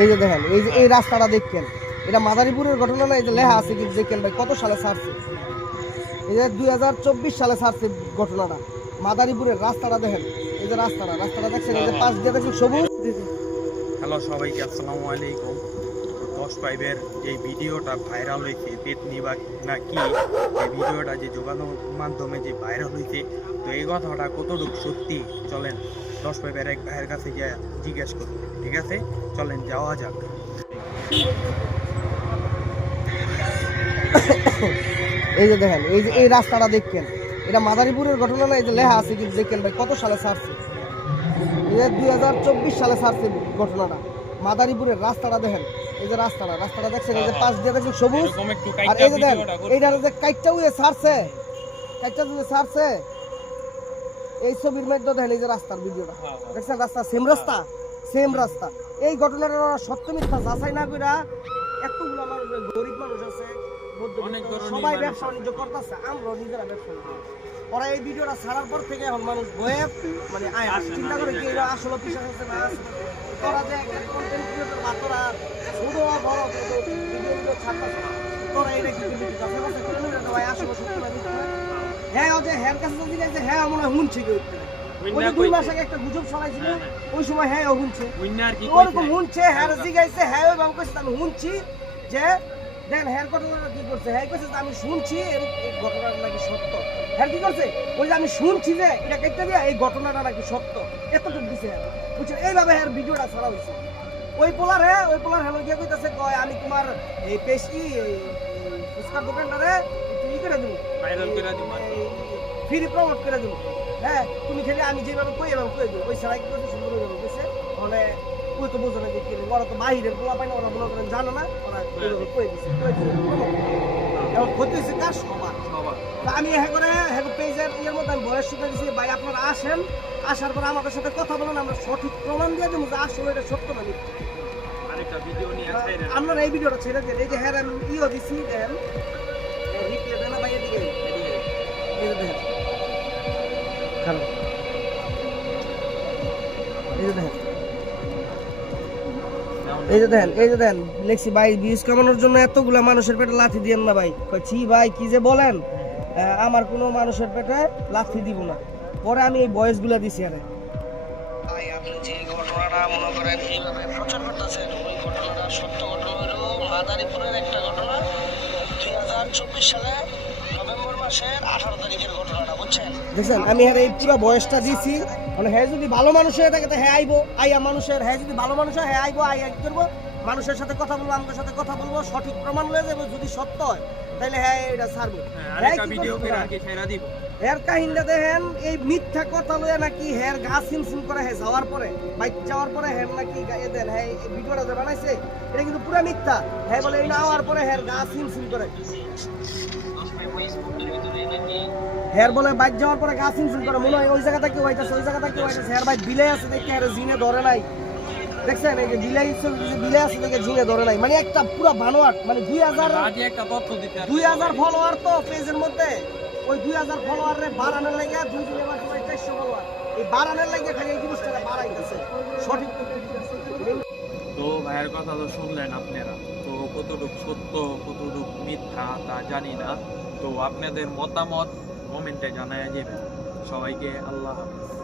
এই যে দেখেন, এই যে এই রাস্তাটা দেখেন, এটা মাদারীপুরের ঘটনা না, এই যে লেখা আছে কিন্তু দেখেন ভাই কত সালে ছাড়ছে, এই যে 2024 সালে ছাড়ছে ঘটনাটা। মাদারীপুরের রাস্তাটা দেখেন, এই যে রাস্তাটা দেখছেন, এই যে পাশ দিয়ে দেখছেন সবুজ। হ্যালো সবাইকে আসসালামু আলাইকুম। 10/5-এর যে ভিডিওটা ভাইরাল হয়েছে, পেতনি বা নাকি এই ভিডিওটা যে যোগাযোগ মাধ্যমে যে ভাইরাল হয়েছে, তো এই কথাটা কতটুকু সত্যি চলেন 10/5-এর এক ভাইয়ের কাছে গিয়ে জিজ্ঞেস করুন। ঠিক আছে, চলেন যাওয়া যাক। এই যে দেখেন, এই যে এই রাস্তাটা দেখেন, এটা মাদারীপুরের ঘটনা না, এই যে লেখা আছে কিন্তু দেখেন ভাই কত সালে ছাড়ছে, এই যে 2024 সালে ছাড়ছে ঘটনাটা। মাদারীপুরের রাস্তাটা দেখেন, এই যে রাস্তাটা দেখছেন, এই যে পাশ দিয়ে দেখছেন সবুজ। আর এই যে দেখেন, এইটার যে কাইটটা উয়ে ছাড়ছে, এই ছবির মধ্যে দেখেন, এই যে রাস্তার ভিডিওটা দেখছেন, রাস্তা সেম রাস্তা। এই ঘটনাটা সত্য মিথ্যা যাচাই না কইরা এতগুলো মানুষ, গরিব মানুষ আছে, সবাই ব্যবসা বাণিজ্য করতেছে, আমরা নিজেরা ব্যবসা ওরা এই ভিডিওটা ছাড়ার পর থেকে এখন মানুষ বয়ে মানে চিন্তা করে কি এটা আসলে বিশ্বাস হচ্ছে না। তোরা যে কন্টেন্ট ক্রিয়েটর বা তোরা ছোট বড় ভিডিওগুলো ছাড়তেছে, তোরা এটা কি ভাই আসলে সত্য না মিথ্যা? হ্যাঁ, ও যে হের কাছে যদি গেছে, হ্যাঁ মনে হয় শুনছি কেউ ওই 2 মাস আগে একটা গুজব ছড়াইছিল, ওই সময় হ্যাঁ ও শুনছে, ওরকম শুনছে, হ্যাঁ জিগাইছে, হ্যাঁ ওই বাবু কইছে আমি শুনছি যে দেন হের ঘটনাটা কি করছে, হ্যাঁ কইছে আমি শুনছি এই ঘটনাটা নাকি সত্য। হ্যাঁ কি করছে, ওই যে আমি শুনছি যে এটা কেটে দিয়া এই ঘটনাটা নাকি সত্য, এতটুকু দিছে বুঝছেন। এইভাবে হের ভিডিওটা ছাড়া হয়েছে। ওই পোলার হ্যালো গিয়ে কইতাছে কয় আমি তোমার এই পেশি এই ফুচকার দোকানটারে ই করে দেবো, ভাইরাল করে দেবো, ফ্রি প্রমোট করে দেবো। হ্যাঁ তুমি খেলে আমি যেভাবে কই এভাবে কই দেবো। ওই সারাই কি করছে সুন্দর হয়ে গেছে, মানে ওই তো বোঝো না দেখি ওরা তো বাহিরের পোলা পাই না, ওরা মনে করেন জানো না, ওরা কই দিচ্ছে এখন ক্ষতি হয়েছে কার সবার। আমি হ্যাঁ করে হ্যাঁ পেজের ইয়ের মধ্যে আমি বয়স শিখে দিচ্ছি, ভাই আপনারা আসেন, আসার পরে আমাদের সাথে কথা বলেন, আমরা সঠিক প্রমাণ দিয়ে দেবো যে আসলে এটা সত্য না মিথ্যা। আপনারা এই ভিডিওটা ছেড়ে দেন, এই যে হ্যাঁ আমি ইও দিচ্ছি দেন রিপ্লে দেন ভাই, এদিকে এই যে দেখেন খারাপ, এই যে দেখেন লেখছি ভাই ভিউজ কামানোর জন্য এতগুলা মানুষের পেটে লাথি দিয়েন না ভাই। ছি ভাই কি যে বলেন, আমার কোনো মানুষের পেটে লাথি দিব না। পরে আমি এই ভয়েসগুলা দিছি আরে ভাই আপনি যে ঘটনাটা মনে করেন এইভাবে প্রচার করতেছেন, ওই ঘটনাটা সত্য ঘটনা হলো মাদারীপুরের একটা ঘটনা, 2024 সালে নভেম্বর মাসের 18 তারিখের ঘটনাটা বুঝছেন। দেখছেন আমি হ্যাঁ এই পুরো বয়সটা দিছি, মানে হ্যাঁ যদি ভালো মানুষ হয়ে থাকে তো হ্যাঁ আইবো, আইয়া মানুষের হ্যাঁ যদি ভালো মানুষ হয় হ্যাঁ আইবো, আইয়া কি করবো মানুষের সাথে কথা বলবো, আমাদের সাথে কথা বলবো, সঠিক প্রমাণ লয়ে যাবো। যদি সত্য হয় তাহলে হ্যাঁ এটা ছাড়বো। হের কাহিনীটা দেখেন, এই মিথ্যা কথা লয়ে নাকি হের গা সিমসিম করে হ্যাঁ যাওয়ার পরে বাইক যাওয়ার পরে হ্যাঁ নাকি দেন হ্যাঁ এই ভিডিওটা যে বানাইছে এটা কিন্তু পুরো মিথ্যা। হ্যাঁ বলে এই যাওয়ার পরে হ্যাঁ গা সিমসিম করে, হের বলে বাইক যাওয়ার পরে গা সিমসিম করে, মনে হয় ওই জায়গাটা কেউ হইতাছে, হের বাইক বিলে আছে দেখে হের জিনে ধরে নাই। দেখছেন এই যে বিলে আছে দেখে জিনে ধরে নাই, মানে একটা পুরো বানোয়াট, মানে 2000 ফলোয়ার তো পেজের মধ্যে, ওই 2000 ফলোয়ারে বাড়ানোর লাগে 2 দিন এবার 400 ফলোয়ার, এই বাড়ানোর লাগে খালি এই জিনিসটা বাড়াইতেছে সঠিক। তো ভাইয়ের কথা তো শুনলেন আপনারা, তো কতটুকু সত্য কতটুকু মিথ্যা তা জানি না। তো আপনাদের মতামত কমেন্টে জানায় যাবেন। সবাইকে আল্লাহ হাফেজ।